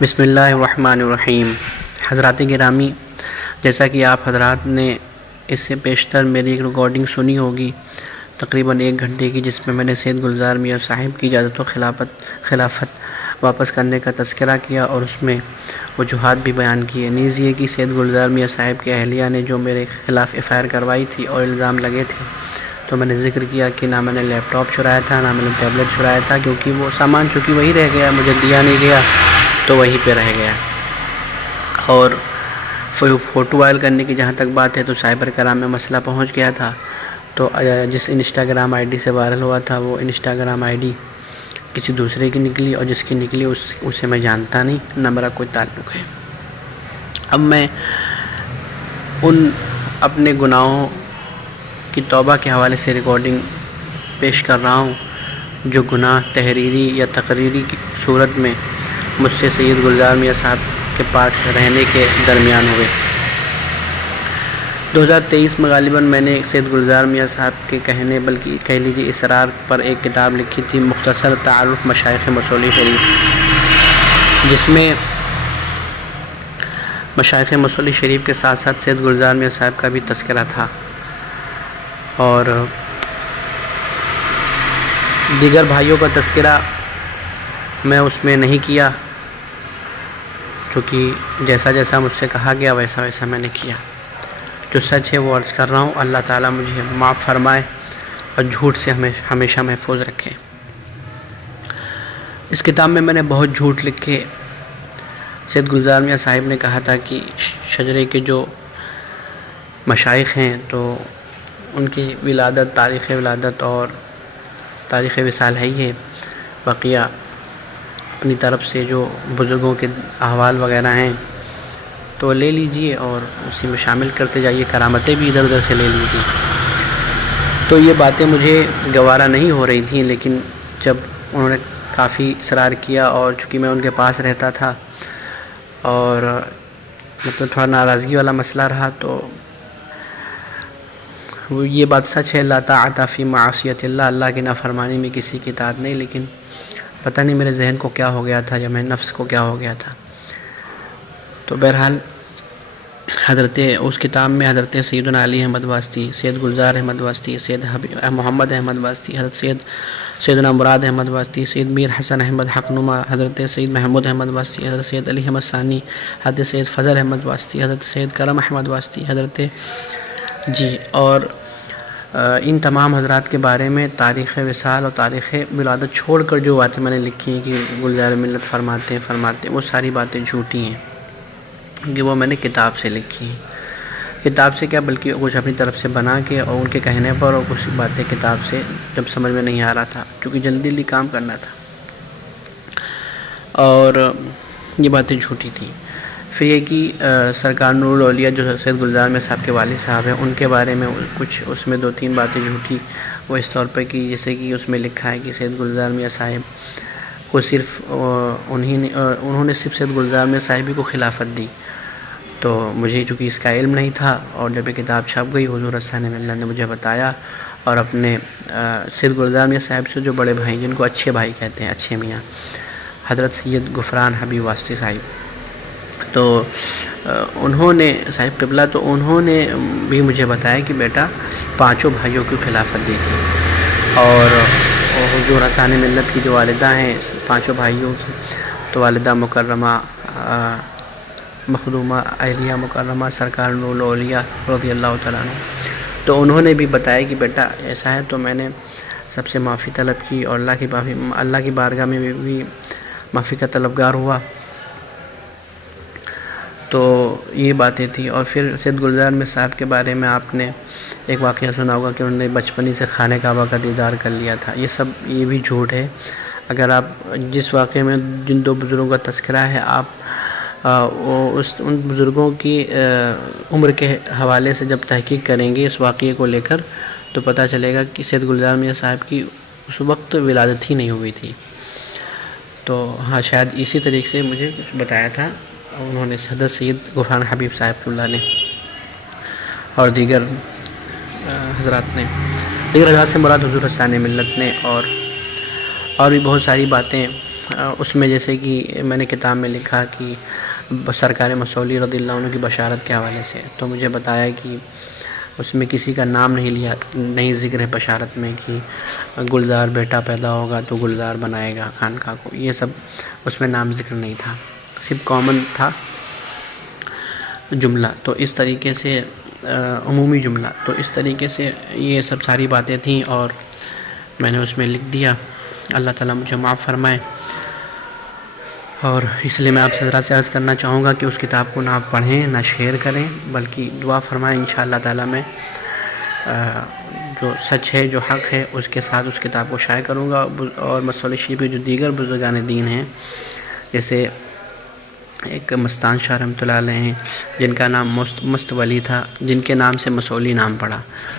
بسم اللہ الرحمن الرحیم۔ حضرات گرامی، جیسا کہ آپ حضرات نے اس سے بیشتر میری ایک ریکارڈنگ سنی ہوگی تقریباً 1 گھنٹے کی، جس میں میں نے سید گلزار میاں صاحب کی اجازت و خلافت واپس کرنے کا تذکرہ کیا اور اس میں وجوہات بھی بیان کیے۔ نیز یہ کہ سید گلزار میاں صاحب کی اہلیہ نے جو میرے خلاف FIR کروائی تھی اور الزام لگے تھے، تو میں نے ذکر کیا کہ نہ میں نے لیپ ٹاپ چرایا تھا، نہ میں نے ٹیبلٹ چرایا تھا، کیونکہ وہ سامان چونکہ وہی رہ گیا، مجھے دیا نہیں گیا تو وہیں پہ رہ گیا۔ اور فوٹو وائرل کرنے کی جہاں تک بات ہے تو سائبر کرائم میں مسئلہ پہنچ گیا تھا، تو جس انسٹاگرام ID سے وائرل ہوا تھا وہ انسٹاگرام ID کسی دوسرے کی نکلی، اور جس کی نکلی اسے میں جانتا نہیں، نہ میرا کوئی تعلق ہے۔ اب میں ان اپنے گناہوں کی توبہ کے حوالے سے ریکارڈنگ پیش کر رہا ہوں جو گناہ تحریری یا تقریری کی صورت میں مجھ سے سید گلزار میاں صاحب کے پاس رہنے کے درمیان ہوئے۔ 2023 میں غالباً میں نے سید گلزار میاں صاحب کے کہنے، بلکہ کہہ لیجیے اصرار پر، ایک کتاب لکھی تھی، مختصر تعارف مشائخ مصولی شریف، جس میں مشائخ مصولی شریف کے ساتھ ساتھ سید گلزار میاں صاحب کا بھی تذکرہ تھا، اور دیگر بھائیوں کا تذکرہ میں اس میں نہیں کیا، چونکہ جیسا جیسا مجھ سے کہا گیا ویسا ویسا میں نے کیا۔ جو سچ ہے وہ عرض کر رہا ہوں، اللہ تعالیٰ مجھے معاف فرمائے اور جھوٹ سے ہمیشہ محفوظ رکھے۔ اس کتاب میں نے بہت جھوٹ لکھے۔ سید گلزار میاں صاحب نے کہا تھا کہ شجرے کے جو مشائخ ہیں تو ان کی ولادت، تاریخ ولادت اور تاریخ وصال ہے ہی ہے، بقیہ اپنی طرف سے جو بزرگوں کے احوال وغیرہ ہیں تو لے لیجئے اور اسی میں شامل کرتے جائیے، کرامتیں بھی ادھر ادھر سے لے لیجئے۔ تو یہ باتیں مجھے گوارا نہیں ہو رہی تھیں، لیکن جب انہوں نے کافی اصرار کیا، اور چونکہ میں ان کے پاس رہتا تھا اور مطلب تھوڑا ناراضگی والا مسئلہ رہا، تو یہ بات سچ ہے، لا طاعۃ فی معصیۃ اللہ، اللہ کی نافرمانی میں کسی کی اطاعت نہیں، لیکن پتہ نہیں میرے ذہن کو کیا ہو گیا تھا، یا میرے نفس کو کیا ہو گیا تھا۔ تو بہرحال اس کتاب میں حضرت سیدنا علی احمد واسطی، سید گلزار احمد واسطی، سید محمد احمد واسطی، حضرت سیدنا مراد احمد واسطی، سید میر حسن احمد حقنما، حضرت سید محمود احمد واسطی، حضرت سید علی احمد ثانی، حضرت سید فضل احمد واسطی، حضرت سید کرم احمد واسطی، اور ان تمام حضرات کے بارے میں تاریخ وصال اور تاریخ ولادت چھوڑ کر جو باتیں میں نے لکھی ہیں کہ گلزار ملت فرماتے ہیں، وہ ساری باتیں جھوٹی ہیں، کیونکہ وہ میں نے کتاب سے لکھی ہیں۔ کتاب سے کیا، بلکہ کچھ اپنی طرف سے بنا کے اور ان کے کہنے پر، اور کچھ باتیں کتاب سے جب سمجھ میں نہیں آ رہا تھا، کیونکہ جلدی کام کرنا تھا، اور یہ باتیں جھوٹی تھیں۔ پھر یہ کہ سرکار نور الاولیاء جو سید گلزار میاں صاحب کے والد صاحب ہیں، ان کے بارے میں کچھ اس میں 2-3 باتیں جھوٹی، وہ اس طور پر کہ جیسے کہ اس میں لکھا ہے کہ سید گلزار میاں صاحب کو صرف انہوں نے صرف سید گلزار میاں صاحب ہی کو خلافت دی، تو مجھے چونکہ اس کا علم نہیں تھا، اور جب یہ کتاب چھپ گئی حضور ثانی ملت نے مجھے بتایا، اور اپنے سید گلزار میاں صاحب سے جو بڑے بھائی، جن کو اچھے بھائی کہتے ہیں، اچھے میاں، حضرت سید غفران حبیب واسطی صاحب، تو انہوں نے صاحب قبلہ، تو انہوں نے بھی مجھے بتایا کہ بیٹا 5 بھائیوں کی خلافت دی تھی، اور حضور ثانی ملت کی جو والدہ ہیں 5 بھائیوں کی، تو والدہ مکرمہ مخدومہ اہلیہ مکرمہ سرکار نور الاولیاء رضی اللہ تعالیٰ عنہ، تو انہوں نے بھی بتایا کہ بیٹا ایسا ہے، تو میں نے سب سے معافی طلب کی، اور اللہ کی بارگاہ میں بھی معافی کا طلبگار ہوا۔ تو یہ باتیں تھیں۔ اور پھر سید گلزار میاں صاحب کے بارے میں آپ نے ایک واقعہ سنا ہوگا کہ انہوں نے بچپنی سے خانہ کعبہ کا دیدار کر لیا تھا، یہ بھی جھوٹ ہے۔ اگر آپ جس واقعے میں جن 2 بزرگوں کا تذکرہ ہے، آپ ان بزرگوں کی عمر کے حوالے سے جب تحقیق کریں گے اس واقعے کو لے کر، تو پتہ چلے گا کہ سید گلزار میاں صاحب کی اس وقت ولادت ہی نہیں ہوئی تھی۔ تو ہاں، شاید اسی طریقے سے مجھے بتایا تھا انہوں نے، حضرت سید غفران حبیب صاحب اللہ نے، اور دیگر حضرات نے، دیگر حضرات سے مراد حضور ثانی ملت نے، اور بھی بہت ساری باتیں اس میں جیسے کہ میں نے کتاب میں لکھا کہ سرکار مسولی رضی اللہ عنہ کی بشارت کے حوالے سے، تو مجھے بتایا کہ اس میں کسی کا نام نہیں ذکر ہے بشارت میں کہ گلزار بیٹا پیدا ہوگا تو گلزار بنائے گا خانقاہ کو، یہ سب اس میں نام ذکر نہیں تھا، صرف کامن تھا جملہ، تو اس طریقے سے عمومی جملہ، تو اس طریقے سے یہ سب ساری باتیں تھیں اور میں نے اس میں لکھ دیا۔ اللہ تعالیٰ مجھے معاف فرمائے، اور اس لیے میں آپ سے ذرا سے عرض کرنا چاہوں گا کہ اس کتاب کو نہ آپ پڑھیں نہ شیئر کریں، بلکہ دعا فرمائیں انشاءاللہ تعالیٰ میں جو سچ ہے جو حق ہے اس کے ساتھ اس کتاب کو شائع کروں گا۔ اور مسئلہ شریف جو دیگر بزرگان دین ہیں، جیسے ایک مستان شاہ رحمۃ اللہ علیہ ہیں جن کا نام مست ولی تھا، جن کے نام سے مسولی نام پڑا،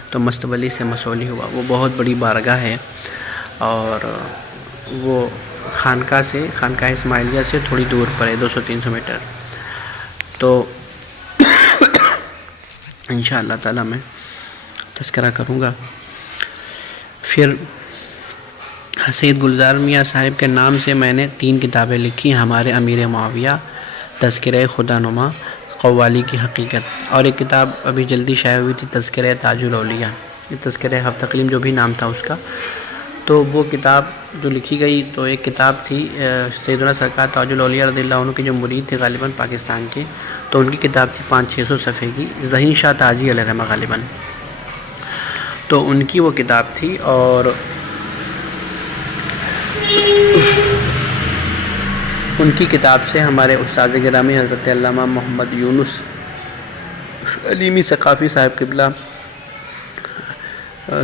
تو مست ولی سے مسولی ہوا، وہ بہت بڑی بارگاہ ہے، اور وہ خانقاہ اسماعیلیہ سے تھوڑی دور پر ہے، 200-300 میٹر، تو انشاءاللہ تعالیٰ میں تذکرہ کروں گا۔ پھر سید گلزار میاں صاحب کے نام سے میں نے 3 کتابیں لکھی، ہمارے امیر معاویہ، تذکرہ خدا نما، قوالی کی حقیقت، اور ایک کتاب ابھی جلدی شائع ہوئی تھی تذکرہ تاج الاولیاء، یہ تذکرہ ہفت تقلیم جو بھی نام تھا اس کا، تو وہ کتاب جو لکھی گئی، تو ایک کتاب تھی سیدنا سرکار تاج الاولیاء رضی اللہ عنہ کے جو مرید تھے غالباً پاکستان کے، تو ان کی کتاب تھی 500-600 صفحے کی، ذہین شاہ تاجی علیہ رحمہ غالباً، تو ان کی وہ کتاب تھی، اور ان کی کتاب سے ہمارے استاد گرامی حضرت علامہ محمد یونس علیمی ثقافی صاحب قبلہ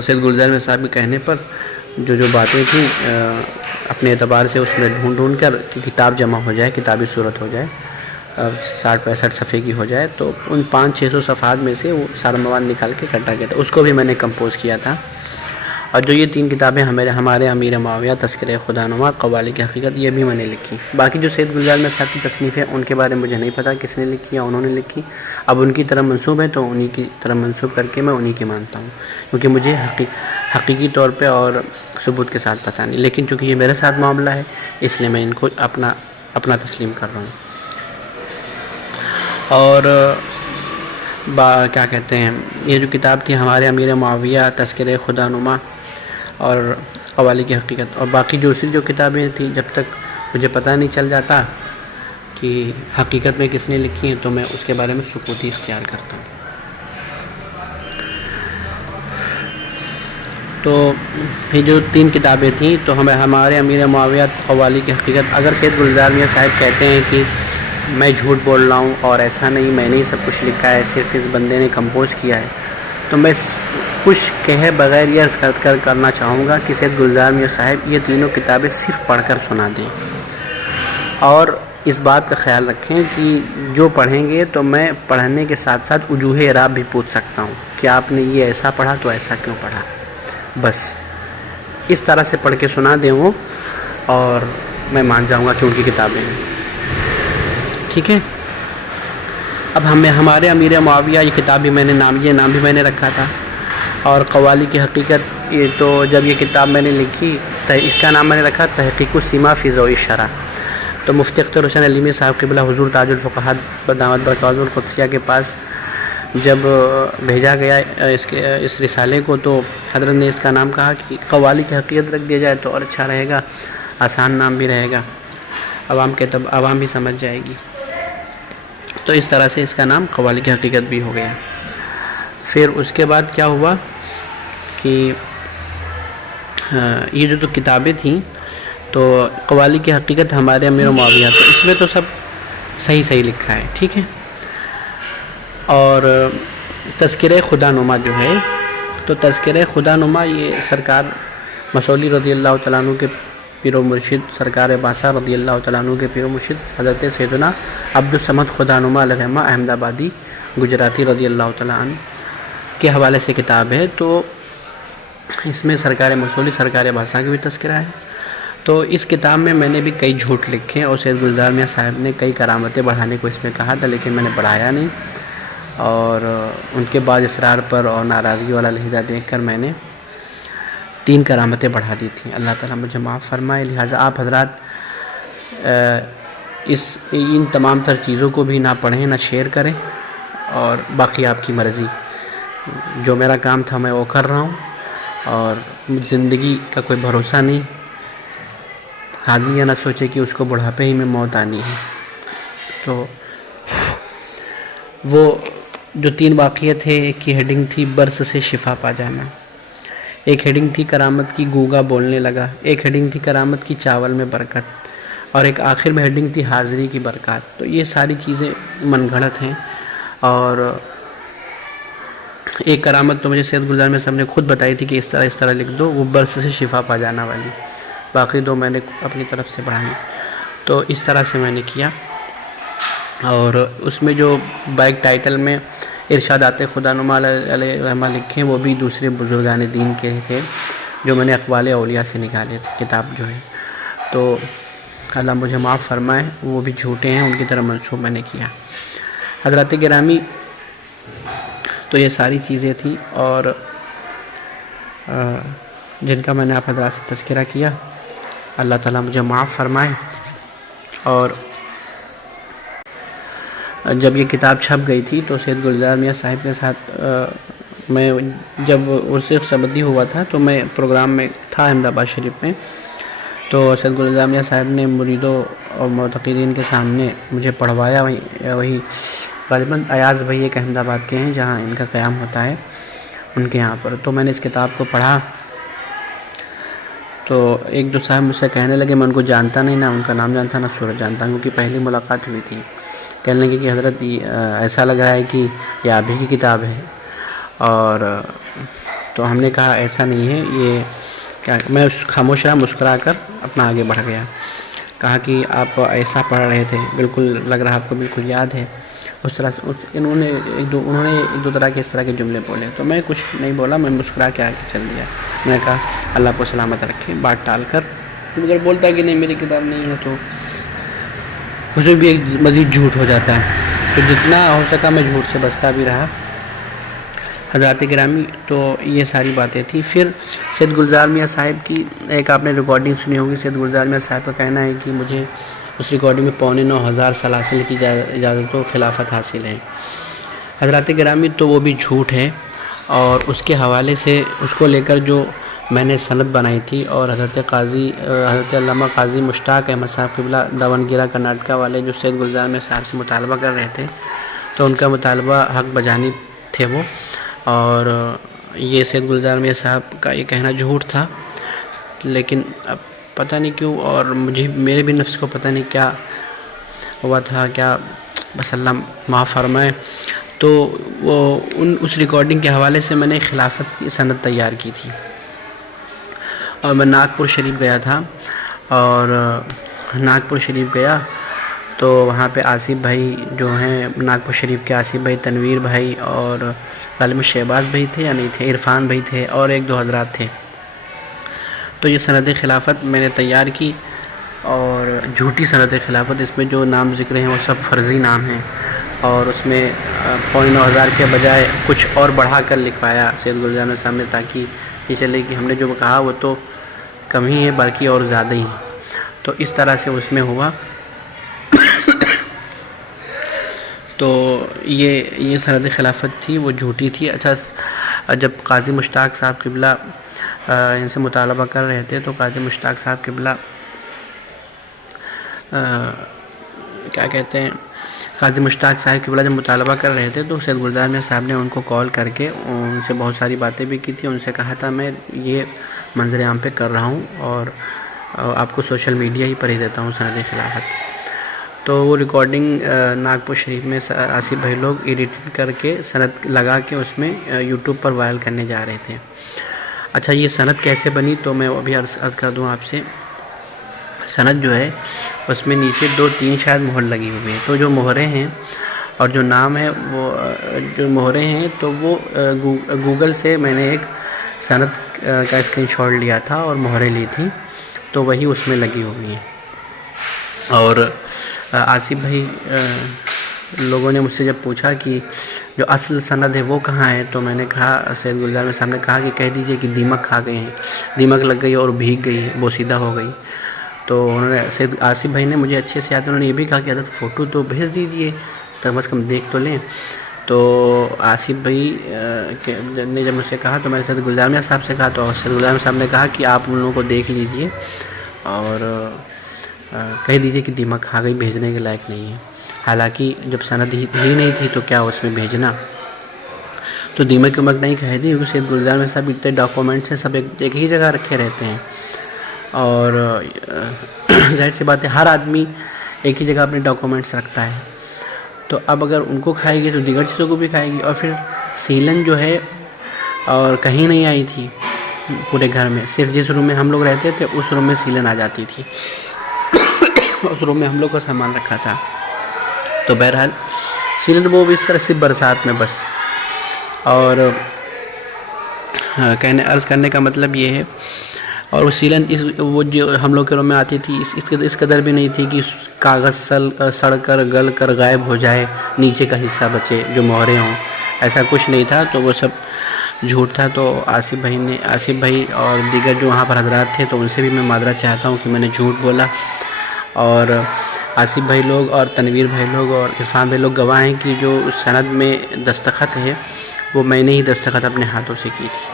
سید گلزار میاں صاحب کے کہنے پر جو باتیں تھیں اپنے اعتبار سے اس میں ڈھونڈ کر کہ کتاب جمع ہو جائے، کتابی صورت ہو جائے، 60-65 صفحے کی ہو جائے، تو ان 500-600 صفحات میں سے وہ سارا مواد نکال کے کٹا گیا تھا، اس کو بھی میں نے کمپوز کیا تھا۔ اور جو یہ 3 کتابیں ہمارے امیر معاویہ، تذکرہ خدا نما، قوالی کی حقیقت، یہ بھی میں نے لکھی۔ باقی جو سید گلزار میاں صاحب کی تصنیف ہے ان کے بارے میں مجھے نہیں پتہ کس نے لکھی یا انہوں نے لکھی، اب ان کی طرف منسوب ہے تو انہی کی طرف منسوب کر کے میں انہی کی مانتا ہوں، کیونکہ مجھے حقیقی طور پہ اور ثبوت کے ساتھ پتہ نہیں، لیکن چونکہ یہ میرے ساتھ معاملہ ہے اس لیے میں ان کو اپنا تسلیم کر رہا ہوں۔ اور کیا کہتے ہیں، یہ جو کتاب تھی ہمارے امیر معاویہ، تذکرہ خدا نما اور قوالی کی حقیقت، اور باقی جو کتابیں تھیں جب تک مجھے پتہ نہیں چل جاتا کہ حقیقت میں کس نے لکھی ہیں تو میں اس کے بارے میں سکوتی اختیار کرتا ہوں۔ تو یہ جو 3 کتابیں تھیں تو ہمارے امیر معاویہ، قوالی کی حقیقت، اگر سید گلزار میاں صاحب کہتے ہیں کہ میں جھوٹ بول رہا ہوں اور ایسا نہیں، میں نے ہی سب کچھ لکھا ہے، صرف اس بندے نے کمپوز کیا ہے، تو میں کچھ کہے بغیر یہ عرض کرنا چاہوں گا کہ سید گلزار میاں صاحب یہ تینوں کتابیں صرف پڑھ کر سنا دیں، اور اس بات کا خیال رکھیں کہ جو پڑھیں گے تو میں پڑھنے کے ساتھ ساتھ وجوہ اعراب بھی پوچھ سکتا ہوں کہ آپ نے یہ ایسا پڑھا تو ایسا کیوں پڑھا، بس اس طرح سے پڑھ کے سنا دیں وہ، اور میں مان جاؤں گا کہ ان کی کتابیں ہیں، ٹھیک ہے۔ اب ہمارے امیر معاویہ، یہ کتاب بھی یہ نام بھی میں نے رکھا تھا، اور قوالی کی حقیقت، یہ تو جب یہ کتاب میں نے لکھی اس کا نام میں نے رکھا تحقیق السیما فی ضوء الشرع، تو مفتی اختر حسین علیمی صاحب قبلہ حضور تاج الفقہاء دامت برکاتہ القدسیہ کے پاس جب بھیجا گیا اس رسالے کو، تو حضرت نے اس کا نام کہا کہ قوالی کی حقیقت رکھ دیا جائے تو اور اچھا رہے گا، آسان نام بھی رہے گا، عوام بھی سمجھ جائے گی، تو اس طرح سے اس کا نام قوالی کی حقیقت بھی ہو گیا۔ پھر اس کے بعد کیا ہوا کہ یہ جو کتابیں تھیں، تو قوالی کی حقیقت ہمارے امیر معاویہ، تو اس میں تو سب صحیح لکھا ہے، ٹھیک ہے۔ اور تذکرہ خدا نما جو ہے، تو تذکرہ خدا نما یہ سرکار مسولی رضی اللہ تعالیٰ عنہ کے پیر و مرشد، سرکار باسا رضی اللہ تعالیٰ عنہ کے پیر و مرشد حضرت سیدنا عبدالصمد خدا نما علیہ رحمہ احمد آبادی گجراتی رضی اللہ تعالیٰ عنہ کے حوالے سے کتاب ہے، تو اس میں سرکار مسولی، سرکار باسا کی بھی تذکرہ ہے۔ تو اس کتاب میں نے بھی کئی جھوٹ لکھے، اور سید گلزار میاں صاحب نے کئی کرامتیں بڑھانے کو اس میں کہا تھا، لیکن میں نے بڑھایا نہیں، اور ان کے بعد اصرار پر اور ناراضگی والا لہجہ دیکھ کر میں نے 3 کرامتیں بڑھا دی تھیں۔ اللہ تعالیٰ مجھے معاف فرمائے، لہٰذا آپ حضرات ان تمام تر چیزوں کو بھی نہ پڑھیں نہ شیئر کریں، اور باقی آپ کی مرضی. جو میرا کام تھا میں وہ کر رہا ہوں، اور زندگی کا کوئی بھروسہ نہیں. آدمی یہ نہ سوچے کہ اس کو بڑھاپے ہی میں موت آنی ہے. تو وہ جو 3 واقعے تھے، ایک کی ہیڈنگ تھی برس سے شفا پا جانا، ایک ہیڈنگ تھی کرامت کی گوگا بولنے لگا، ایک ہیڈنگ تھی کرامت کی چاول میں برکت، اور ایک آخر میں ہیڈنگ تھی حاضری کی برکات. تو یہ ساری چیزیں من گھڑت ہیں، اور ایک کرامت تو مجھے سید گلزار میں صاحب نے خود بتائی تھی کہ اس طرح لکھ دو، وہ برس سے شفا پا جانا والی. باقی 2 میں نے اپنی طرف سے پڑھائی. تو اس طرح سے میں نے کیا. اور اس میں جو بیک ٹائٹل میں ارشادات خدا نما علیہ رحمہ لکھے، وہ بھی دوسرے بزرگان دین کے تھے جو میں نے اقوال اولیاء سے نکالے تھے، کتاب جو ہے. تو اللہ مجھے معاف فرمائے، وہ بھی جھوٹے ہیں، ان کی طرح منسوب میں نے کیا. حضرات گرامی، تو یہ ساری چیزیں تھیں، اور جن کا میں نے آپ حضرات سے تذکرہ کیا. اللہ تعالیٰ مجھے معاف فرمائے. اور جب یہ کتاب چھپ گئی تھی تو سید گلزار میاں صاحب کے ساتھ میں جب عرصے سبدی ہوا تھا تو میں پروگرام میں تھا احمد آباد شریف میں. تو سید گلزار میاں صاحب نے مریدوں اور معتقدین کے سامنے مجھے پڑھوایا. وہی غالباً ایاز بھائی ایک احمد آباد کے ہیں جہاں ان کا قیام ہوتا ہے، ان کے یہاں پر. تو میں نے اس کتاب کو پڑھا. تو 1-2 صاحب مجھ سے کہنے لگے، میں ان کو جانتا نہیں، نہ ان کا نام جانتا نہ صورت جانتا، کیونکہ پہلی ملاقات ہوئی تھی. کہنے لگے کہ حضرت ایسا لگ رہا ہے کہ یہ آپ ہی کی کتاب ہے. اور تو ہم نے کہا ایسا نہیں ہے، یہ کیا. میں خاموش رہا، مسکرا کر اپنا آگے بڑھ گیا. کہا کہ آپ ایسا پڑھ رہے تھے، بالکل لگ رہا آپ کو بالکل یاد ہے. اس طرح سے انہوں نے ایک دو طرح کے اس طرح کے جملے بولے. تو میں کچھ نہیں بولا، میں مسکرا کے آگے چل دیا. میں نے کہا اللہ کو سلامت رکھے. بات ٹال کر اگر بولتا کہ نہیں میری کتاب نہیں ہے تو اسے بھی ایک مزید جھوٹ ہو جاتا ہے. تو جتنا ہو سکا میں جھوٹ سے بچتا بھی رہا. حضرات گرامی، تو یہ ساری باتیں تھیں. پھر سید گلزار میاں صاحب کی ایک آپ نے ریکارڈنگ سنی ہوگی. سید گلزار میاں صاحب کا کہنا ہے کہ مجھے اس ریکارڈنگ میں 9,500 سلاسل کی اجازت و خلافت حاصل ہے. حضرات گرامی، تو وہ بھی جھوٹ ہے. اور اس کے حوالے سے اس کو لے کر جو میں نے سند بنائی تھی، اور حضرت علامہ قاضی مشتاق احمد صاحب قبلہ داونگیرہ کرناٹکا والے جو سید گلزار میاں صاحب سے مطالبہ کر رہے تھے، تو ان کا مطالبہ حق بجانب تھے وہ. اور یہ سید گلزار میاں صاحب کا یہ کہنا جھوٹ تھا. لیکن اب پتہ نہیں کیوں، اور میرے بھی نفس کو پتہ نہیں کیا ہوا تھا، کیا بس اللہ معاف فرمائے. تو وہ اس ریکارڈنگ کے حوالے سے میں نے خلافت کی سند تیار کی تھی. اور میں ناگپور شریف گیا تھا، اور ناگپور شریف گیا تو وہاں پہ آصف بھائی جو ہیں ناگپور شریف کے، آصف بھائی، تنویر بھائی، اور غالباً شہباز بھائی تھے یا نہیں تھے، عرفان بھائی تھے، اور 1-2 حضرات تھے. تو یہ سند خلافت میں نے تیار کی، اور جھوٹی سند خلافت. اس میں جو نام ذکر ہیں وہ سب فرضی نام ہیں، اور اس میں 9,500 کے بجائے کچھ اور بڑھا کر لکھوایا سید گلزار میاں صاحب نے، تاکہ یہ چلے کہ ہم نے جو کہا وہ تو کم ہی ہے، باقی اور زیادہ ہی ہیں. تو اس طرح سے اس میں ہوا. تو یہ سند خلافت تھی، وہ جھوٹی تھی. اچھا، جب قاضی مشتاق صاحب قبلہ ان سے مطالبہ کر رہے تھے، تو قاضی مشتاق صاحب قبلہ کیا کہتے ہیں، قاضی مشتاق صاحب قبلہ جب مطالبہ کر رہے تھے تو سید گلزار میاں صاحب نے ان کو کال کر کے ان سے بہت ساری باتیں بھی کی تھی. ان سے کہا تھا میں یہ منظر عام پہ کر رہا ہوں، اور آپ کو سوشل میڈیا ہی پر ہی دیتا ہوں سند خلافت. تو وہ ریکارڈنگ ناگپور شریف میں آصف بھائی لوگ ایڈیٹ کر کے سند لگا کے اس میں یوٹیوب پر وائرل کرنے جا رہے تھے. اچھا، یہ سند کیسے بنی تو میں ابھی عرض کر دوں آپ سے. سند جو ہے اس میں نیچے 2-3 شاید مہر لگی ہوئی ہے. تو جو مہریں ہیں اور جو نام ہے، وہ جو مہریں ہیں تو وہ گوگل سے میں نے ایک سند کا اسکرین شاٹ لیا تھا اور مہریں لی تھیں، تو وہی اس میں لگی ہوئی ہیں. اور آصف بھائی لوگوں نے مجھ سے جب پوچھا کہ جو اصل سند ہے وہ کہاں ہے، تو میں نے کہا، سید گلزار میاں صاحب نے کہا کہ کہہ دیجئے کہ دیمک کھا گئے ہیں، دیمک لگ گئی اور بھیگ گئی ہے، بوسیدہ ہو گئی. تو انہوں نے سید آصف بھائی نے مجھے اچھے سے یاد ہے، انہوں نے یہ بھی کہا کہ حضرت فوٹو تو بھیج دیجئے کم از کم دیکھ تو لیں. تو آصف بھائی نے جب مجھ سے کہا تو میں نے سید گلزار میاں صاحب سے کہا، تو سید گلزار میاں صاحب نے کہا کہ آپ ان لوگوں کو دیکھ لیجئے اور کہہ دیجئے کہ دماغ کھا گئی، بھیجنے کے لائق نہیں ہے. حالانکہ جب سند ہی نہیں تھی تو کیا اس میں بھیجنا. تو دیمک کی امک نہیں کہہ دی، کیونکہ سید گلزار میں سب اتنے ڈاکومنٹس ہیں، سب ایک ہی جگہ رکھے رہتے ہیں، اور ظاہر سی بات ہے ہر آدمی ایک ہی جگہ اپنے ڈاکومنٹس رکھتا ہے. تو اب اگر ان کو کھائے گی تو دیگر چیزوں کو بھی کھائے گی. اور پھر سیلن جو ہے اور کہیں نہیں آئی تھی پورے گھر میں، صرف جس روم میں ہم لوگ رہتے تھے اس روم میں سیلن آ جاتی تھی. اس روم میں ہم لوگ کا سامان رکھا تھا. تو بہرحال سیلن وہ بھی اس طرح سے برسات میں بس. اور عرض کرنے کا مطلب یہ ہے، اور وہ سیلن وہ جو ہم لوگ کے روم میں آتی تھی اس قدر بھی نہیں تھی کہ کاغذ سڑ کر گل کر غائب ہو جائے، نیچے کا حصہ بچے جو مہرے ہوں، ایسا کچھ نہیں تھا. تو وہ سب جھوٹ تھا. تو آصف بھائی اور دیگر جو وہاں پر حضرات تھے تو ان سے بھی میں معذرت چاہتا ہوں کہ میں نے جھوٹ بولا. اور آصف بھائی لوگ اور تنویر بھائی لوگ اور عرفان بھائی لوگ گواہ ہیں کہ جو اس سند میں دستخط ہے وہ میں نے ہی دستخط اپنے ہاتھوں سے کی تھی.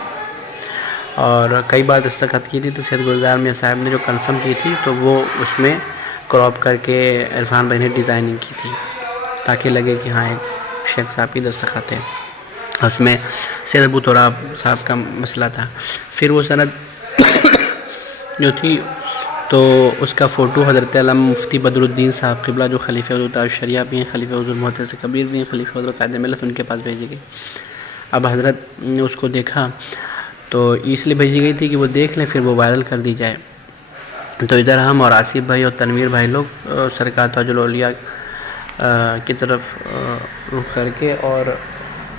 اور کئی بار دستخط کی تھی. تو سید گلزار میاں صاحب نے جو کنفرم کی تھی تو وہ اس میں کراپ کر کے عرفان بھائی نے ڈیزائننگ کی تھی تاکہ لگے کہ ہاں ایک شیخ صاحب کی دستخط ہے. اس میں سید ابو تراب صاحب کا مسئلہ تھا. پھر وہ سند جو تھی تو اس کا فوٹو حضرت علامہ مفتی بدر الدین صاحب قبلہ جو خلیفہ حضرت الشریعہ بھی ہیں، خلیفہ حضرت محدث کبیر بھی ہیں، خلیفہ حضرت قائد ملت، ان کے پاس بھیجی گئی. اب حضرت نے اس کو دیکھا تو اس لیے بھیجی گئی تھی کہ وہ دیکھ لیں پھر وہ وائرل کر دی جائے. تو ادھر ہم اور آصف بھائی اور تنویر بھائی لوگ سرکار تاج الاولیاء کی طرف رخ کر کے اور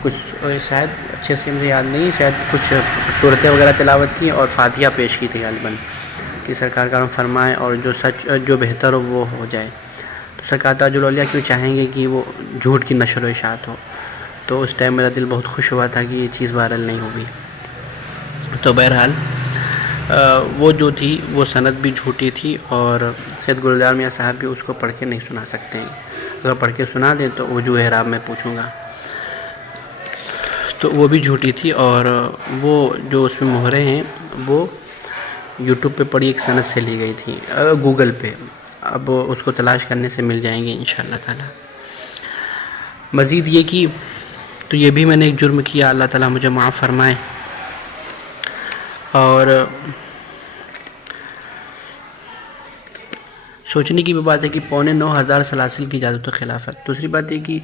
کچھ شاید اچھے سے مجھے یاد نہیں، شاید کچھ صورتیں وغیرہ تلاوت کی اور فاتحہ پیش کی تھی غالباً کہ سرکار کرم فرمائے اور جو سچ جو بہتر ہو وہ ہو جائے. تو سرکار تاج الاولیاء کیوں چاہیں گے کہ وہ جھوٹ کی نشر و اشاعت ہو. تو اس ٹائم میرا دل بہت خوش ہوا تھا کہ یہ چیز وائرل نہیں ہوگی. تو بہرحال وہ جو تھی وہ سند بھی جھوٹی تھی اور سید گلزار میاں صاحب بھی اس کو پڑھ کے نہیں سنا سکتے ہیں. اگر پڑھ کے سنا دیں تو وجوہ احرام میں پوچھوں گا. تو وہ بھی جھوٹی تھی. اور وہ جو اس میں مہرے ہیں وہ یوٹیوب پہ پڑھی ایک سند سے لی گئی تھی، گوگل پہ. اب اس کو تلاش کرنے سے مل جائیں گے انشاءاللہ تعالی. مزید یہ کہ تو یہ بھی میں نے ایک جرم کیا، اللہ تعالیٰ مجھے معاف فرمائے. اور سوچنے کی بھی بات ہے کہ 9,500 سلاسل کی اجازت و خلافت. دوسری بات یہ کہ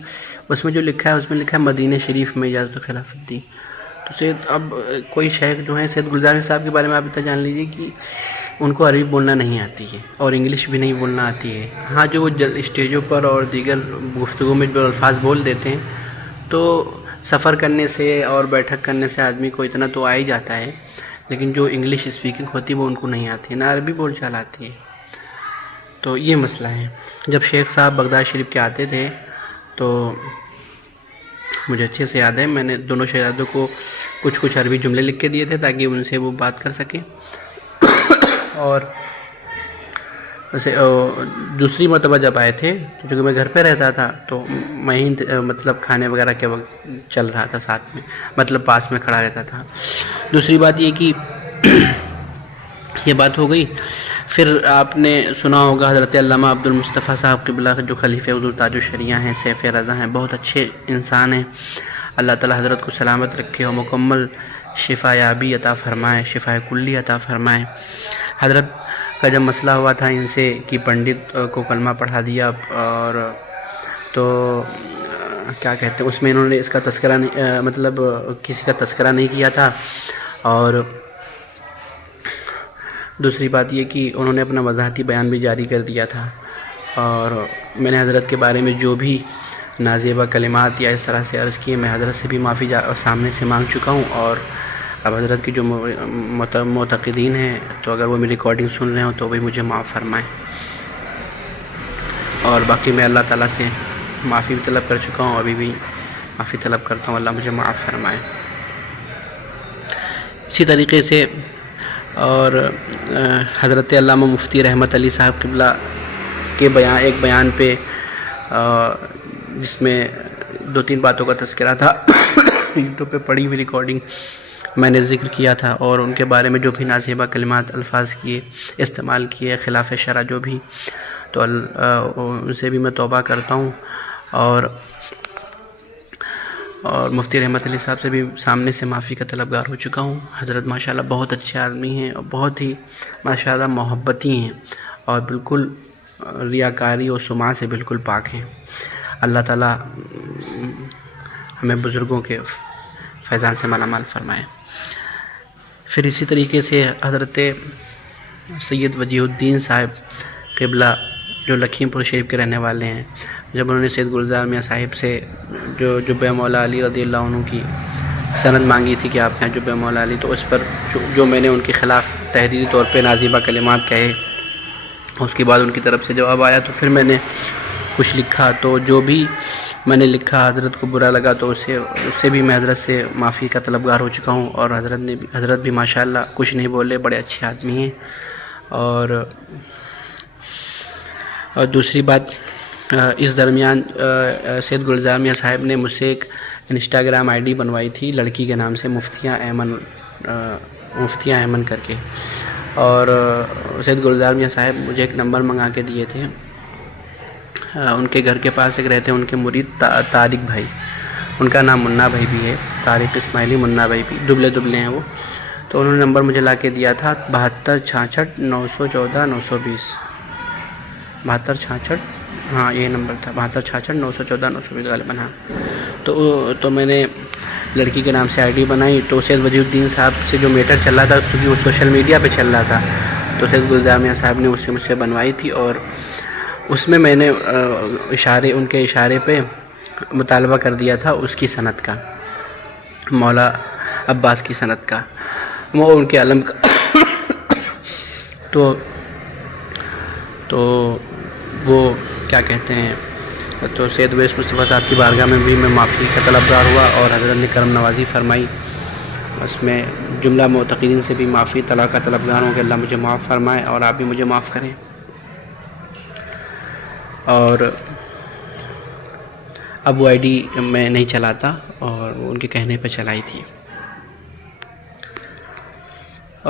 اس میں جو لکھا ہے اس میں لکھا ہے مدینہ شریف میں اجازت و خلافت دی. تو اب کوئی شیخ جو ہیں سید گلزار صاحب کے بارے میں آپ اتنا جان لیجیے کہ ان کو عربی بولنا نہیں آتی ہے اور انگلش بھی نہیں بولنا آتی ہے. ہاں جو وہ اسٹیجوں پر اور دیگر گفتگو میں جو الفاظ بول دیتے ہیں تو سفر کرنے سے اور بیٹھک کرنے سے آدمی کو اتنا تو آ ہی جاتا ہے، لیکن جو انگلش اسپیکنگ ہوتی ہے وہ ان کو نہیں آتی ہے، نہ عربی بول چال آتی ہے. تو یہ مسئلہ ہے. جب شیخ صاحب بغداد شریف کے آتے تھے تو مجھے اچھے سے یاد ہے میں نے دونوں شہزادوں کو کچھ عربی جملے لکھ کے دیے تھے تاکہ ان سے وہ بات کر سکیں. اور دوسری مرتبہ جب آئے تھے چونکہ میں گھر پہ رہتا تھا تو میں ہی مطلب کھانے وغیرہ کے وقت چل رہا تھا ساتھ میں، مطلب پاس میں کھڑا رہتا تھا. دوسری بات یہ کہ یہ بات ہو گئی. پھر آپ نے سنا ہوگا حضرت علامہ عبد المصطفیٰ صاحب قبلہ جو خلیفہ حضور تاج الشریعہ ہیں، سیف رضا ہیں، بہت اچھے انسان ہیں. اللہ تعالی حضرت کو سلامت رکھے اور مکمل شفا یابی عطا فرمائے، شفا کلی عطا فرمائے. حضرت کا جب مسئلہ ہوا تھا ان سے کہ پنڈت کو کلمہ پڑھا دیا اور تو کیا کہتے ہیں اس میں انہوں نے اس کا تذکرہ نہیں مطلب کسی کا تذکرہ نہیں کیا تھا. اور دوسری بات یہ کہ انہوں نے اپنا وضاحتی بیان بھی جاری کر دیا تھا. اور میں نے حضرت کے بارے میں جو بھی نازیبہ کلمات یا اس طرح سے عرض کیے میں حضرت سے بھی معافی سامنے سے مانگ چکا ہوں. اور اب حضرت کی جو معتقدین ہیں تو اگر وہ میری ریکارڈنگ سن رہے ہوں تو بھی مجھے معاف فرمائیں. اور باقی میں اللہ تعالیٰ سے معافی بھی طلب کر چکا ہوں، ابھی بھی معافی طلب کرتا ہوں، اللہ مجھے معاف فرمائے. اسی طریقے سے اور حضرت علامہ مفتی رحمت علی صاحب قبلہ کے ایک بیان پہ جس میں 2-3 باتوں کا تذکرہ تھا یوٹیوب پہ پڑی ہوئی ریکارڈنگ میں نے ذکر کیا تھا، اور ان کے بارے میں جو بھی نازیبہ کلمات الفاظ کیے استعمال کیے خلاف شرع جو بھی، تو ان سے بھی میں توبہ کرتا ہوں، اور مفتی رحمت علی صاحب سے بھی سامنے سے معافی کا طلبگار ہو چکا ہوں۔ حضرت ماشاءاللہ بہت اچھے آدمی ہیں اور بہت ہی ماشاءاللہ محبتی ہیں، اور بالکل ریاکاری اور سمعہ سے بالکل پاک ہیں۔ اللہ تعالیٰ ہمیں بزرگوں کے فیضان سے مالا مال فرمائے۔ پھر اسی طریقے سے حضرت سید وجیہ الدین صاحب قبلہ جو لکھیم پور شریف کے رہنے والے ہیں، جب انہوں نے سید گلزار میاں صاحب سے جو جبہ مولا علی رضی اللہ عنہ کی سند مانگی تھی کہ آپ کے یہاں جبہ مولا علی، تو اس پر جو میں نے ان کے خلاف تحریری طور پہ نازیبہ کلمات کہے، اس کے بعد ان کی طرف سے جواب آیا، تو پھر میں نے کچھ لکھا، تو جو بھی میں نے لکھا حضرت کو برا لگا تو اس سے بھی میں حضرت سے معافی کا طلبگار ہو چکا ہوں، اور حضرت بھی ماشاءاللہ کچھ نہیں بولے، بڑے اچھے آدمی ہیں۔ اور دوسری بات، اس درمیان سید گلزار میاں صاحب نے مجھ سے ایک انسٹاگرام آئی ڈی بنوائی تھی لڑکی کے نام سے، مفتیہ ایمن کر کے، اور سید گلزار میاں صاحب مجھے ایک نمبر منگا کے دیے تھے۔ ان کے گھر کے پاس ایک رہتے ہیں ان کے مرید طارق بھائی، ان کا نام منا بھائی بھی ہے، طارق اسماعیلی منا بھائی بھی، دبلے ہیں وہ، تو انہوں نے نمبر مجھے لا کے دیا تھا 7266 914 920، 7266، ہاں یہ نمبر تھا 7266 914 920 غالباً، ہاں۔ تو میں نے لڑکی کے نام سے آئی ڈی بنائی، تو سید وجیہ الدین صاحب سے جو میٹر چل رہا تھا کیونکہ وہ سوشل میڈیا پہ چل رہا تھا، تو سید گلزار میاں صاحب نے مجھ سے بنوائی تھی، اور اس میں میں نے ان کے اشارے پہ مطالبہ کر دیا تھا اس کی سند کا، مولا عباس کی سند کا، وہ ان کے علم کا تو وہ کیا کہتے ہیں، تو سید ویس مصطفیٰ صاحب کی بارگاہ میں بھی میں معافی کا طلبگار ہوا، اور حضرت نے کرم نوازی فرمائی، اس میں جملہ معتقدین سے بھی معافی کا طلبگار ہوں کہ اللہ مجھے معاف فرمائے اور آپ بھی مجھے معاف کریں۔ اور اب وہ آئی ڈی میں نہیں چلاتا، اور ان کے کہنے پہ چلائی تھی۔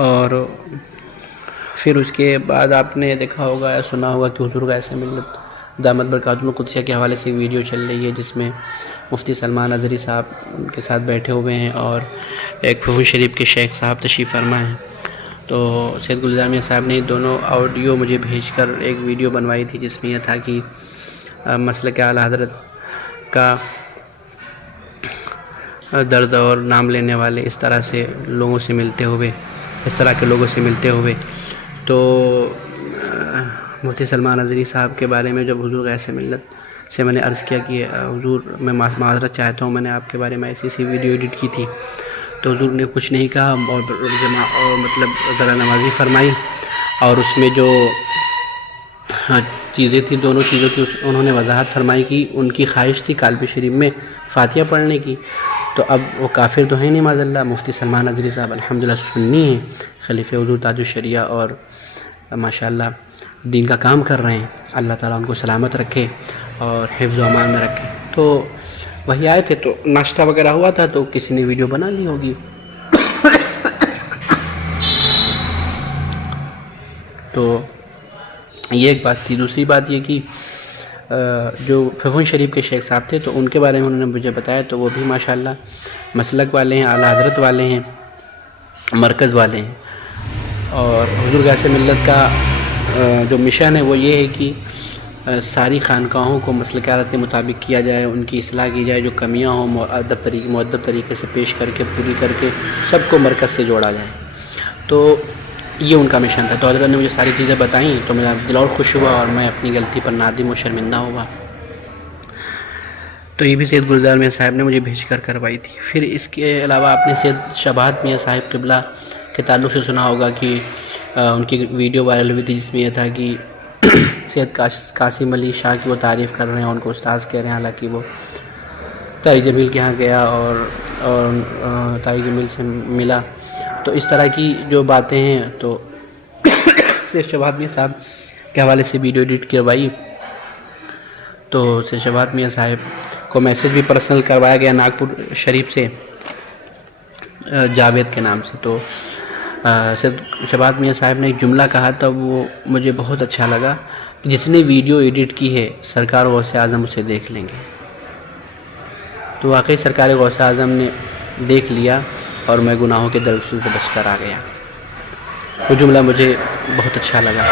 اور پھر اس کے بعد آپ نے دیکھا ہوگا یا سنا ہوگا کہ حضور غوث ملت دامت برکاتہ القدسیہ کے حوالے سے ایک ویڈیو چل رہی ہے جس میں مفتی سلمان اظہری صاحب ان کے ساتھ بیٹھے ہوئے ہیں، اور ایک پھوپھو شریف کے شیخ صاحب تشریف فرما ہیں۔ تو سید گلزار میاں صاحب نے دونوں آڈیو مجھے بھیج کر ایک ویڈیو بنوائی تھی جس میں یہ تھا کہ مسلک اعلیٰ حضرت کا درد اور نام لینے والے اس طرح سے لوگوں سے ملتے ہوئے، اس طرح کے لوگوں سے ملتے ہوئے، تو مفتی سلمان اظہری صاحب کے بارے میں جب حضور غوث ملت سے میں نے عرض کیا کہ حضور میں معذرت چاہتا ہوں، میں نے آپ کے بارے میں ایسی ویڈیو ایڈٹ کی تھی، تو حضور نے کچھ نہیں کہا، اور مطلب ذرا نوازی فرمائی، اور اس میں جو چیزیں تھیں دونوں چیزوں کی انہوں نے وضاحت فرمائی کہ ان کی خواہش تھی کالب شریف میں فاتحہ پڑھنے کی، تو اب وہ کافر تو ہیں نہیں معاذ اللہ، مفتی سلمان اظہری صاحب الحمدللہ سنی ہیں، خلیفہ حضور تاج الشریعہ، اور ماشاءاللہ دین کا کام کر رہے ہیں، اللہ تعالیٰ ان کو سلامت رکھے اور حفظ و امان میں رکھے۔ تو وہی آئے تھے، تو ناشتہ وغیرہ ہوا تھا تو کسی نے ویڈیو بنا لی ہوگی، تو یہ ایک بات تھی۔ دوسری بات یہ کہ جو پھپھو شریف کے شیخ صاحب تھے تو ان کے بارے میں انہوں نے مجھے بتایا، تو وہ بھی ماشاءاللہ مسلک والے ہیں، اعلیٰ حضرت والے ہیں، مرکز والے ہیں، اور حضور غوث ملت کا جو مشن ہے وہ یہ ہے کہ ساری خانقاہوں کو مسلک اعلیٰ کے مطابق کیا جائے، ان کی اصلاح کی جائے، جو کمیاں ہوں مؤدب طریقے سے پیش کر کے پوری کر کے سب کو مرکز سے جوڑا جائے، تو یہ ان کا مشن تھا۔ تو حضرت نے مجھے ساری چیزیں بتائیں تو میرا دل اور خوش ہوا، اور میں اپنی غلطی پر نادم و شرمندہ ہوا۔ تو یہ بھی سید گلزار میاں صاحب نے مجھے بھیج کر کروائی تھی۔ پھر اس کے علاوہ آپ نے سید شبات میاں صاحب قبلہ کے تعلق سے سنا ہوگا کہ ان کی ویڈیو وائرل ہوئی تھی جس میں یہ تھا کہ سید قاسم علی شاہ کی وہ تعریف کر رہے ہیں، ان کو استاذ کہہ رہے ہیں، حالانکہ وہ طارق جمیل کے ہاں گیا اور طارق جمیل سے ملا، تو اس طرح کی جو باتیں ہیں تو سید شباب میاں صاحب کے حوالے سے ویڈیو ایڈٹ کروائی، تو سید شباب میاں صاحب کو میسیج بھی پرسنل کروایا گیا ناگپور شریف سے جاوید کے نام سے۔ تو سید شباب میاں صاحب نے ایک جملہ کہا تھا، وہ مجھے بہت اچھا لگا، جس نے ویڈیو ایڈٹ کی ہے سرکار غوث اعظم اسے دیکھ لیں گے۔ تو واقعی سرکار غوث اعظم نے دیکھ لیا اور میں گناہوں کے دلسل سے بچ کر آ گیا۔ وہ جملہ مجھے بہت اچھا لگا۔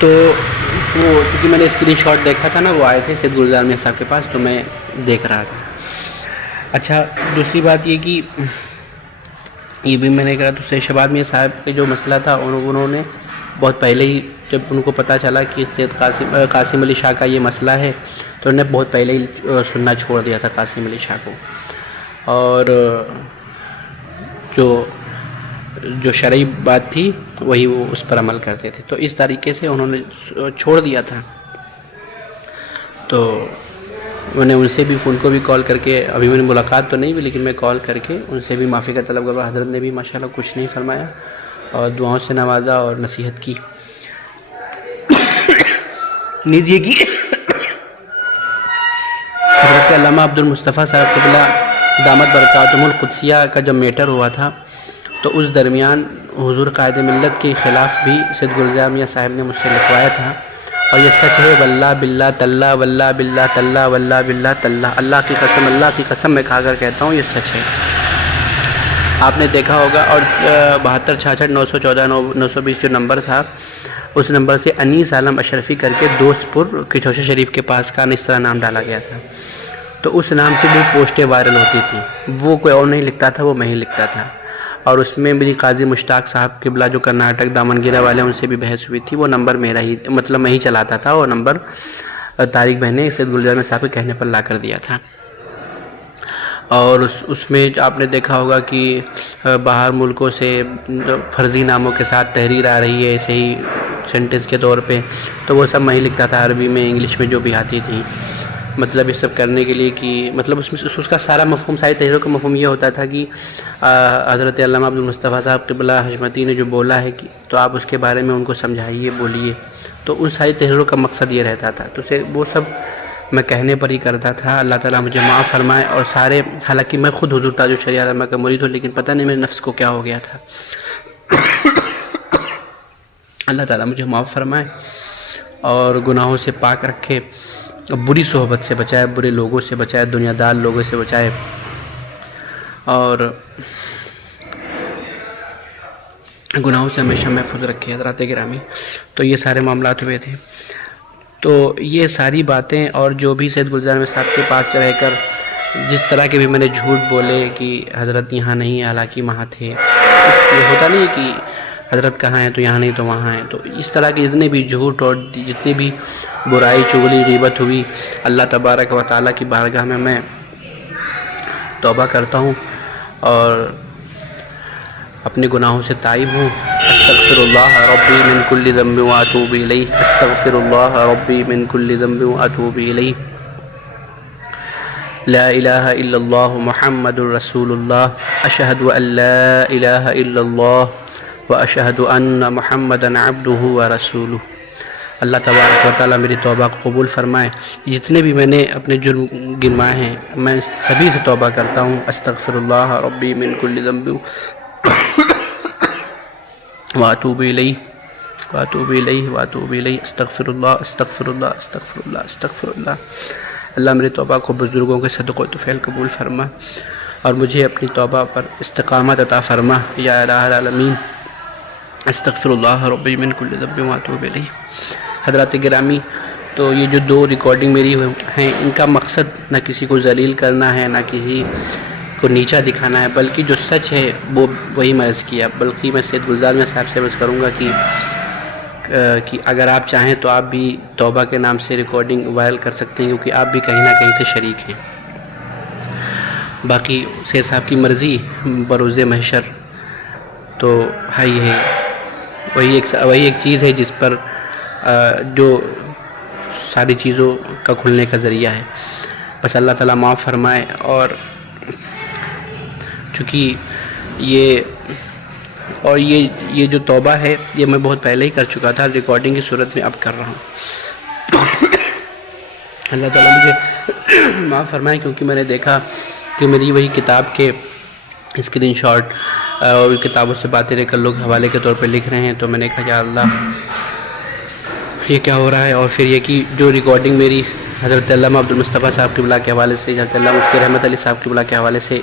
تو وہ چونکہ میں نے اسکرین شاٹ دیکھا تھا نا، وہ آئے تھے سید گلزار میاں صاحب کے پاس، تو میں دیکھ رہا تھا۔ اچھا، دوسری بات یہ کہ یہ بھی میں نے کہا، تو سید شباب میاں صاحب کے جو مسئلہ تھا انہوں نے بہت پہلے ہی، جب ان کو پتہ چلا کہ سید قاسم علی شاہ کا یہ مسئلہ ہے، تو انہوں نے بہت پہلے ہی سننا چھوڑ دیا تھا قاسم علی شاہ کو، اور جو شرعی بات تھی وہی وہ اس پر عمل کرتے تھے۔ تو اس طریقے سے انہوں نے چھوڑ دیا تھا۔ تو میں نے ان سے بھی، ان کو بھی کال کر کے، ابھی میں نے ملاقات تو نہیں ہوئی لیکن میں کال کر کے ان سے بھی معافی کا طلب کرا۔ حضرت نے بھی ماشاءاللہ کچھ نہیں فرمایا اور دعاؤں سے نوازا اور نصیحت کی، نیز یہ کی حضرت علامہ عبد المصطفیٰ صاحب قبلہ دامت برکاتہم القدسیہ کا جب میٹر ہوا تھا، تو اس درمیان حضور قائد ملت کے خلاف بھی سید گلزار میاں صاحب نے مجھ سے لکھوایا تھا، اور یہ سچ ہے، واللہ باللہ تاللہ، واللہ باللہ تاللہ، واللہ باللہ تاللہ، اللہ کی قسم میں کھا کر کہتا ہوں، یہ سچ ہے۔ آپ نے دیکھا ہوگا، اور 72 66 914 920 جو نمبر تھا، اس نمبر سے انیس عالم اشرفی کر کے دوست پور کچھوشا شریف کے پاس کا اس طرح نام ڈالا گیا تھا۔ تو اس نام سے بھی پوسٹیں وائرل ہوتی تھیں، وہ کوئی اور نہیں لکھتا تھا، وہ میں ہی لکھتا تھا، اور اس میں میری قاضی مشتاق صاحب قبلہ جو کرناٹک دامنگیرہ والے ہیں، ان سے بھی بحث ہوئی تھی۔ وہ نمبر میرا ہی، مطلب میں ہی چلاتا تھا، وہ نمبر طارق بھائی نے سید گلزار میاں صاحب کے کہنے پر لا کر دیا تھا۔ اور اس میں آپ نے دیکھا ہوگا کہ باہر ملکوں سے فرضی ناموں کے ساتھ تحریر آ رہی ہے ایسے ہی سینٹنس کے طور پہ، تو وہ سب میں ہی لکھتا تھا، عربی میں، انگلش میں جو بھی آتی تھی، مطلب یہ سب کرنے کے لیے کہ مطلب اس کا سارا مفہوم، ساری تحریروں کا مفہوم یہ ہوتا تھا کہ حضرت علامہ عبد المصطفیٰ صاحب قبلہ حشمتی نے جو بولا ہے کہ تو آپ اس کے بارے میں ان کو سمجھائیے، بولیے۔ تو ان ساری تحریروں کا مقصد یہ رہتا تھا، تو وہ سب میں کہنے پر ہی کرتا تھا۔ اللہ تعالیٰ مجھے معاف فرمائے، اور سارے، حالانکہ میں خود حضور تاج الشریعہ علامہ کا مرید ہوں، لیکن پتہ نہیں میرے نفس کو کیا ہو گیا تھا۔ اللہ تعالیٰ مجھے معاف فرمائے اور گناہوں سے پاک رکھے، بری صحبت سے بچائے، برے لوگوں سے بچائے، دنیا دار لوگوں سے بچائے، اور گناہوں سے ہمیشہ محفوظ رکھے۔ حضرات گرامی، تو یہ سارے معاملات ہوئے تھے۔ تو یہ ساری باتیں، اور جو بھی سید گلزار میاں صاحب کے پاس رہ کر جس طرح کے بھی میں نے جھوٹ بولے کہ حضرت یہاں نہیں، حالانکہ وہاں تھے، یہ ہوتا نہیں کہ حضرت کہاں ہیں تو یہاں نہیں تو وہاں ہیں، تو اس طرح کے جتنے بھی جھوٹ اور جتنی بھی برائی، چغلی، غیبت ہوئی، اللہ تبارک و تعالیٰ کی بارگاہ میں میں توبہ کرتا ہوں اور اپنے گناہوں سے تائب ہوں۔ استغفر اللہ ربی من کل ذنب واتوب الیہ، استغفر اللہ ربی من کل ذنب واتوب الیہ، لا الہ الا اللہ محمد رسول اللہ، اشہد ان لا الہ الا اللہ واشہد ان محمدا عبدہ ورسولہ۔ اللہ تبارک و تعالیٰ میری توبہ کو قبول فرمائے۔ جتنے بھی میں نے اپنے جرم گنوائے ہیں، میں سبھی سے توبہ کرتا ہوں۔ استغفر اللہ ربی من کل ذنب واتوب الیہ واتوب الیہ واتوب الیہ، استغفر اللہ استغفر اللہ استغفر اللہ استغفر اللہ۔ اللہ میری توبہ کو بزرگوں کے صدقہ و طفیل قبول فرما، اور مجھے اپنی توبہ پر استقامت عطا فرما یا الہ العالمین۔ استغفر اللہ ربی من کل ذنب واتوب الیہ۔ حضرات گرامی، تو یہ جو 2 ریکارڈنگ میری ہیں، ان کا مقصد نہ کسی کو ذلیل کرنا ہے، نہ کسی کو نیچا دکھانا ہے، بلکہ جو سچ ہے وہ وہی میں عرض کیا۔ بلکہ میں سید گلزار میاں صاحب سے عرض کروں گا کہ اگر آپ چاہیں تو آپ بھی توبہ کے نام سے ریکارڈنگ وائرل کر سکتے ہیں، کیونکہ آپ بھی کہیں نہ کہیں سے شریک ہیں۔ باقی سید صاحب کی مرضی بروز محشر تو ہے ہی ہے، وہی ایک چیز ہے جس پر جو ساری چیزوں کا کھلنے کا ذریعہ ہے۔ بس اللہ تعالیٰ معاف فرمائے، اور چونکہ یہ اور یہ جو توبہ ہے یہ میں بہت پہلے ہی کر چکا تھا، ریکارڈنگ کی صورت میں اب کر رہا ہوں۔ اللہ تعالیٰ مجھے معاف فرمائے، کیونکہ میں نے دیکھا کہ میری وہی کتاب کے اسکرین شاٹ اور کتابوں سے باتیں لے کر لوگ حوالے کے طور پہ لکھ رہے ہیں، تو میں نے کہا یا اللہ یہ کیا ہو رہا ہے۔ اور پھر یہ کہ جو ریکارڈنگ میری حضرت علامہ عبدالمصطفیٰ صاحب قبلہ کے حوالے سے، حضرت علامہ مفتی رحمت علی صاحب قبلہ کے حوالے سے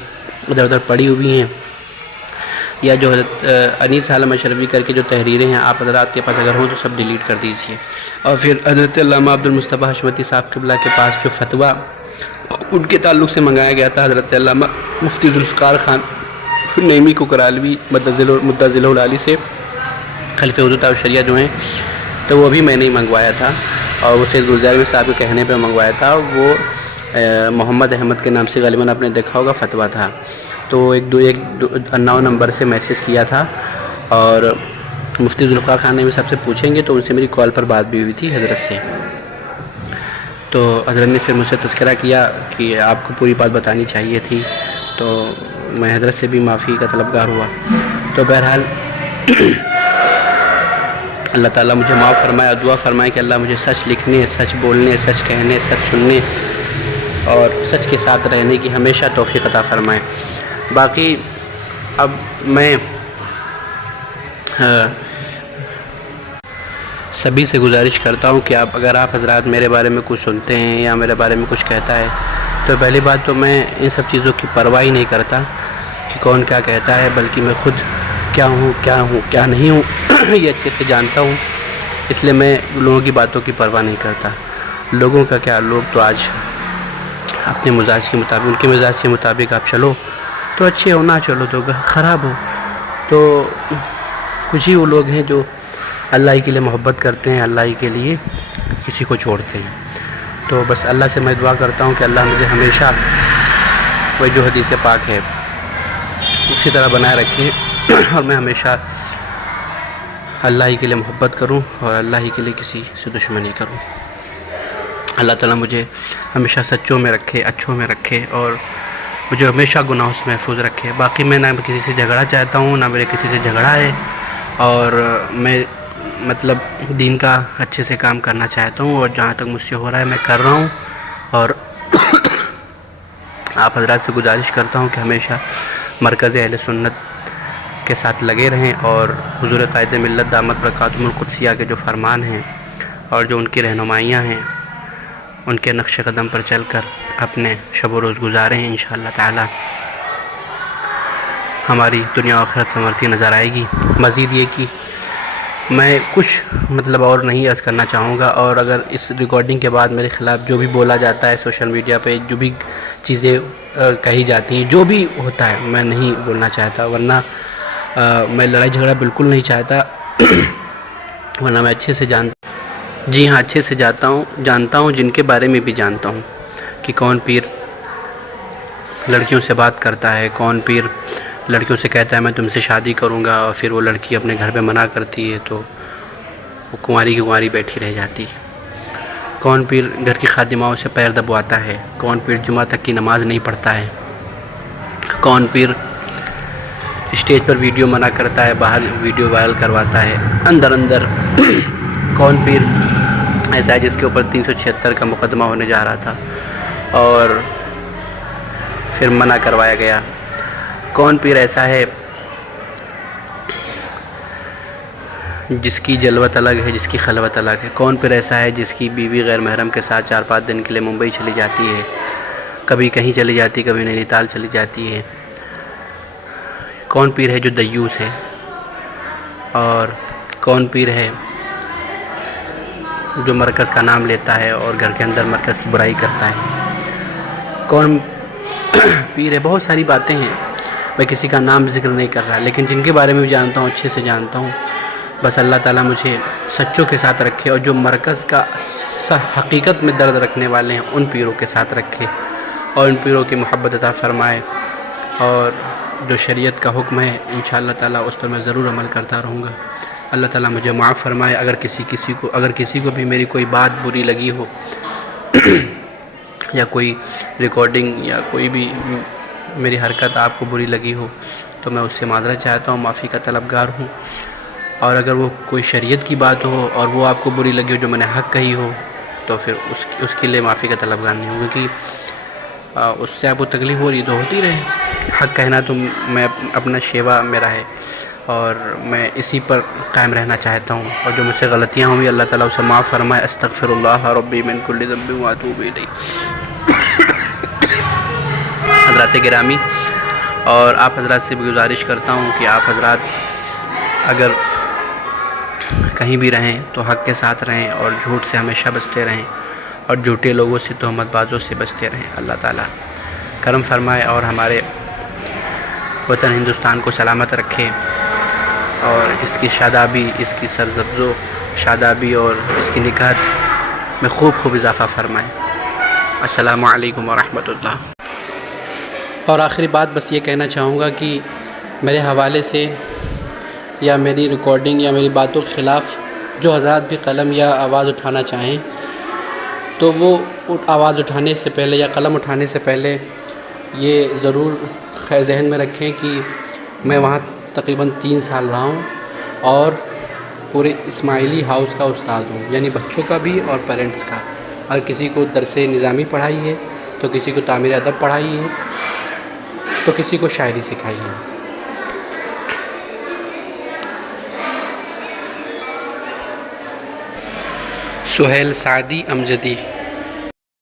ادھر ادھر پڑی ہوئی ہیں، یا جو حضرت انیس عالم اشرفی کر کے جو تحریریں ہیں آپ حضرات کے پاس اگر ہوں تو سب ڈیلیٹ کر دیجئے۔ اور پھر حضرت علامہ عبدالمصطفیٰ حشمتی صاحب قبلہ کے پاس جو فتویٰ ان کے تعلق سے منگایا گیا تھا حضرت علامہ مفتی ذوالفقار خان نعیمی کوکرالوی مدہ ذلہ العالی سے، خلیفہ حضرت الشریعہ جو ہیں، تو وہ بھی میں نے ہی منگوایا تھا، اور وہ سید گلزار صاحب کے کہنے پہ منگوایا تھا۔ وہ محمد احمد کے نام سے غالباً آپ نے دیکھا ہوگا فتویٰ تھا، تو ایک 9 نمبر سے میسیج کیا تھا، اور مفتی ذوالفقار خان نے بھی سب سے پوچھیں گے تو ان سے میری کال پر بات بھی ہوئی تھی حضرت سے، تو حضرت نے پھر مجھ سے تذکرہ کیا کہ آپ کو پوری بات بتانی چاہیے تھی، تو میں حضرت سے بھی معافی کا طلبگار ہوا۔ تو بہرحال اللہ تعالیٰ مجھے معاف فرمائے اور دعا فرمائے کہ اللہ مجھے سچ لکھنے، سچ بولنے، سچ کہنے، سچ سننے اور سچ کے ساتھ رہنے کی ہمیشہ توفیق عطا فرمائے۔ باقی اب میں سبھی سے گزارش کرتا ہوں کہ اگر آپ حضرات میرے بارے میں کچھ سنتے ہیں یا میرے بارے میں کچھ کہتا ہے، تو پہلی بات تو میں ان سب چیزوں کی پرواہ ہی نہیں کرتا کہ کون کیا کہتا ہے، بلکہ میں خود کیا ہوں کیا نہیں ہوں یہ اچھے سے جانتا ہوں، اس لیے میں لوگوں کی باتوں کی پرواہ نہیں کرتا۔ لوگوں کا کیا، لوگ تو آج اپنے مزاج کے مطابق، ان کے مزاج کے مطابق آپ چلو تو اچھے ہو، نہ چلو تو خراب ہو، تو کچھ ہی وہ لوگ ہیں جو اللہ ہی کے لیے محبت کرتے ہیں، اللہ ہی کے لیے کسی کو چھوڑتے ہیں۔ تو بس اللہ سے میں دعا کرتا ہوں کہ اللہ مجھے ہمیشہ وہ جو حدیث پاک ہے اسی طرح بنائے رکھے، اور میں ہمیشہ اللہ ہی کے لیے محبت کروں اور اللہ ہی کے لیے کسی سے دشمنی کروں۔ اللہ تعالیٰ مجھے ہمیشہ سچوں میں رکھے، اچھوں میں رکھے، اور مجھے ہمیشہ گناہوں سے محفوظ رکھے۔ باقی میں نہ کسی سے جھگڑا چاہتا ہوں، نہ میرے کسی سے جھگڑا ہے، اور میں مطلب دین کا اچھے سے کام کرنا چاہتا ہوں، اور جہاں تک مجھ سے ہو رہا ہے میں کر رہا ہوں، اور آپ حضرات سے گزارش کرتا ہوں کہ ہمیشہ مرکز اہل سنت کے ساتھ لگے رہیں، اور حضور قائد ملت دامت برکاتہم القدسیہ کے جو فرمان ہیں اور جو ان کی رہنمائیاں ہیں ان کے نقش قدم پر چل کر اپنے شب و روز گزاریں۔ انشاءاللہ تعالی ہماری دنیا و آخرت سنورتی نظر آئے گی۔ مزید یہ کہ میں کچھ مطلب اور نہیں عرض کرنا چاہوں گا، اور اگر اس ریکارڈنگ کے بعد میرے خلاف جو بھی بولا جاتا ہے سوشل میڈیا پہ، جو بھی چیزیں کہی جاتی ہیں، جو بھی ہوتا ہے، میں نہیں بولنا چاہتا، ورنہ میں لڑائی جھگڑا بالکل نہیں چاہتا، ورنہ میں اچھے سے جی ہاں اچھے سے جانتا ہوں جن کے بارے میں بھی جانتا ہوں کہ کون پیر لڑکیوں سے بات کرتا ہے، کون پیر لڑکیوں سے کہتا ہے میں تم سے شادی کروں گا، اور پھر وہ لڑکی اپنے گھر پہ منع کرتی ہے تو وہ کنواری کی کنواری بیٹھی رہ جاتی ہے، کون پیر گھر کی خادماؤں سے پیر دبواتا ہے، کون پیر جمعہ تک کی نماز نہیں پڑھتا ہے، کون پیر اسٹیج پر ویڈیو منع کرتا ہے، باہر ویڈیو وائرل کرواتا ہے اندر کون پیر ایسا ہے جس کے اوپر 376 کا مقدمہ ہونے جا رہا تھا اور پھر منع کروایا گیا، کون پیر ایسا ہے جس کی جلوت الگ ہے، جس کی خلوت الگ ہے، کون پیر ایسا ہے جس کی بیوی غیر محرم کے ساتھ 4-5 دن کے لیے ممبئی چلی جاتی ہے، کبھی کہیں چلی جاتی، کبھی نینی تال چلی جاتی ہے، کون پیر ہے جو دیوس ہے، اور کون پیر ہے جو مرکز کا نام لیتا ہے اور گھر کے اندر مرکز کی برائی کرتا ہے، کون پیر ہے۔ بہت ساری باتیں ہیں، میں کسی کا نام ذکر نہیں کر رہا، لیکن جن کے بارے میں بھی جانتا ہوں، اچھے سے جانتا ہوں، بس اللہ تعالیٰ مجھے سچوں کے ساتھ رکھے، اور جو مرکز کا حقیقت میں درد رکھنے والے ہیں ان پیروں کے ساتھ رکھے، اور ان پیروں کی محبت عطا فرمائے، اور جو شریعت کا حکم ہے انشاءاللہ تعالیٰ اس پر میں ضرور عمل کرتا رہوں گا۔ اللہ تعالیٰ مجھے معاف فرمائے، اگر کسی کو بھی میری کوئی بات بری لگی ہو یا کوئی ریکارڈنگ یا کوئی بھی میری حرکت آپ کو بری لگی ہو تو میں اس سے معذرت چاہتا ہوں، معافی کا طلبگار ہوں، اور اگر وہ کوئی شریعت کی بات ہو اور وہ آپ کو بری لگی ہو، جو میں نے حق کہی ہو، تو پھر اس کے لیے معافی کا طلبگار نہیں ہوں، کیونکہ اس سے آپ کو تکلیف ہو رہی تو ہوتی رہے، حق کہنا تو میں اپنا شیوا میرا ہے اور میں اسی پر قائم رہنا چاہتا ہوں، اور جو مجھ سے غلطیاں ہوئی اللہ تعالیٰ اسے معاف فرمائے۔ استغفر اللہ ربی من کل ذنب واتوب الیہ۔ حضرات گرامی، اور آپ حضرات سے بھی گزارش کرتا ہوں کہ آپ حضرات اگر کہیں بھی رہیں تو حق کے ساتھ رہیں اور جھوٹ سے ہمیشہ بچتے رہیں اور جھوٹے لوگوں سے، تہمت بازوں سے بچتے رہیں۔ اللہ تعالیٰ کرم فرمائے اور ہمارے وطن ہندوستان کو سلامت رکھے، اور اس کی شادابی، اس کی سرزبز و شادابی اور اس کی نکہت میں خوب خوب اضافہ فرمائے۔ السلام علیکم ورحمۃ اللہ۔ اور آخری بات بس یہ کہنا چاہوں گا کہ میرے حوالے سے یا میری ریکارڈنگ یا میری باتوں کے خلاف جو حضرات بھی قلم یا آواز اٹھانا چاہیں تو وہ آواز اٹھانے سے پہلے یا قلم اٹھانے سے پہلے یہ ضرور ذہن میں رکھیں کہ میں وہاں تقریباً 3 سال رہا ہوں اور پورے اسماعیلی ہاؤس کا استاد ہوں، یعنی بچوں کا بھی اور پیرنٹس کا، اور کسی کو درس نظامی پڑھائی ہے تو کسی کو تعمیر ادب پڑھائی ہے تو کسی کو شاعری سکھائی ہے۔ سہیل سعدی امجدی۔